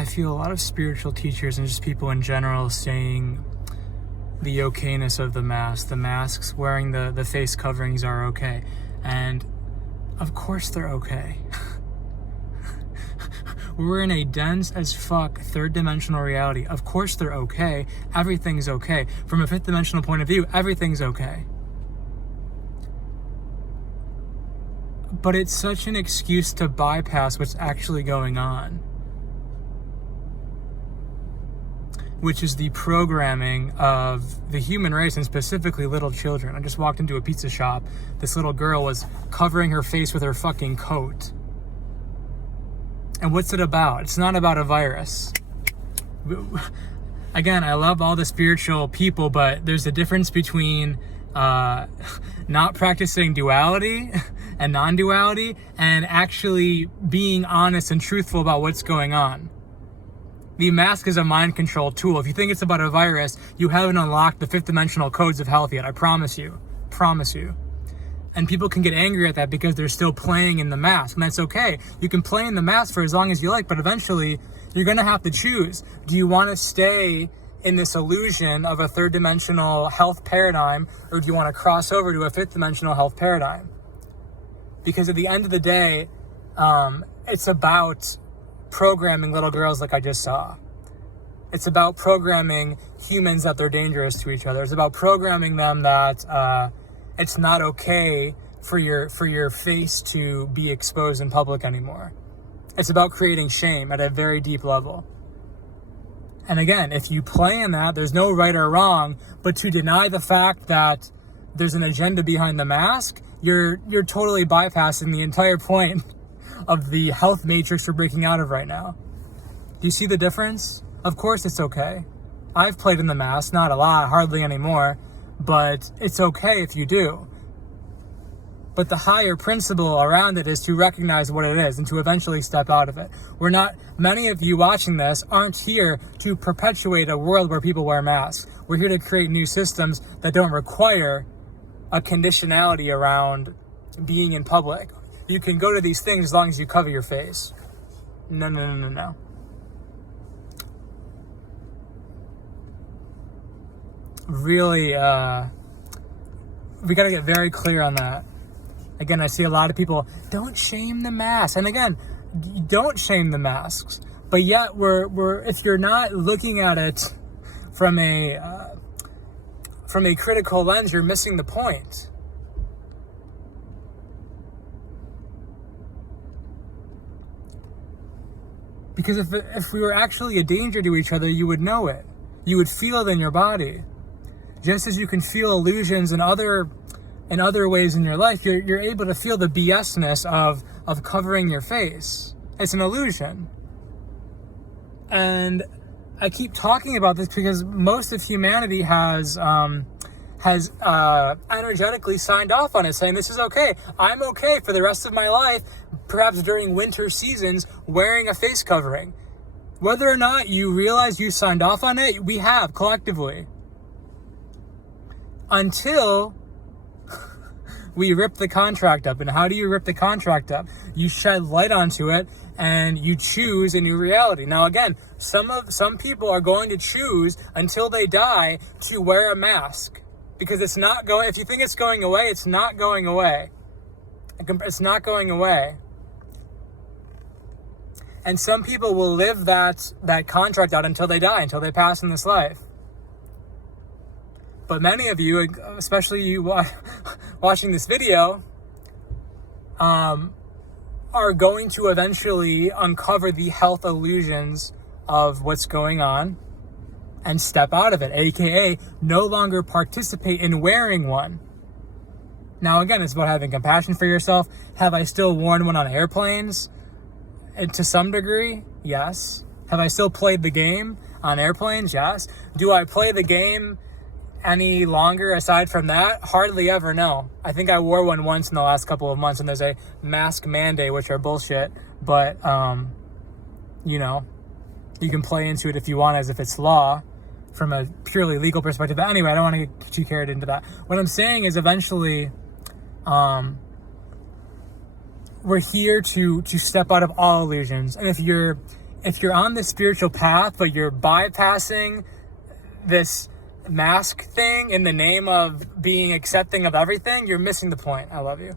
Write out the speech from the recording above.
I feel a lot of spiritual teachers and just people in general saying the okayness of the masks, wearing the face coverings are okay. And of course they're okay. We're in a dense as fuck third dimensional reality. Of course they're okay. Everything's okay. From a fifth dimensional point of view, everything's okay. But it's such an excuse to bypass what's actually going on, which is the programming of the human race, and specifically little children. I just walked into a pizza shop. This little girl was covering her face with her fucking coat. And what's it about? It's not about a virus. Again, I love all the spiritual people, but there's a difference between not practicing duality and non-duality and actually being honest and truthful about what's going on. The mask is a mind control tool. If you think it's about a virus, you haven't unlocked the fifth dimensional codes of health yet. I promise you. Promise you. And people can get angry at that because they're still playing in the mask, and that's okay. You can play in the mask for as long as you like, but eventually you're going to have to choose. Do you want to stay in this illusion of a third dimensional health paradigm, or do you want to cross over to a fifth dimensional health paradigm? Because at the end of the day, it's about programming little girls like I just saw. It's about programming humans that they're dangerous to each other. It's about programming them that it's not okay for your face to be exposed in public anymore. It's about creating shame at a very deep level. And again, if you play in that, there's no right or wrong, but to deny the fact that there's an agenda behind the mask, you're totally bypassing the entire point of the health matrix we're breaking out of right now. Do you see the difference? Of course it's okay. I've played in the mask, not a lot, hardly anymore, but it's okay if you do. But the higher principle around it is to recognize what it is and to eventually step out of it. Many of you watching this aren't here to perpetuate a world where people wear masks. We're here to create new systems that don't require a conditionality around being in public. You can go to these things as long as you cover your face. No. Really, we got to get very clear on that. Again, I see a lot of people, don't shame the mask. And again, don't shame the masks. But yet, if you're not looking at it from a critical lens, you're missing the point. Because if we were actually a danger to each other, you would know it. You would feel it in your body. Just as you can feel illusions in other ways in your life, you're able to feel the BS-ness of covering your face. It's an illusion. And I keep talking about this because most of humanity has energetically signed off on it, saying this is okay. I'm okay for the rest of my life, perhaps during winter seasons, wearing a face covering. Whether or not you realize you signed off on it, we have collectively. Until we rip the contract up. And how do you rip the contract up? You shed light onto it and you choose a new reality. Now again, some people are going to choose until they die to wear a mask. Because it's not going, if you think it's going away, it's not going away. It's not going away. And some people will live that contract out until they die, until they pass in this life. But many of you, especially you watching this video, are going to eventually uncover the health illusions of what's going on and step out of it, aka no longer participate in wearing one. Now again, it's about having compassion for yourself. Have I still worn one on airplanes? And to some degree, yes. Have I still played the game on airplanes? Yes. Do I play the game any longer aside from that? Hardly ever, no. I think I wore one once in the last couple of months, and there's a mask mandate, which are bullshit, but you can play into it if you want, as if it's law from a purely legal perspective. But anyway, I don't want to get too carried into that. What I'm saying is eventually we're here to step out of all illusions. And if you're if you're on this spiritual path, but you're bypassing this mask thing in the name of being accepting of everything, you're missing the point. I love you.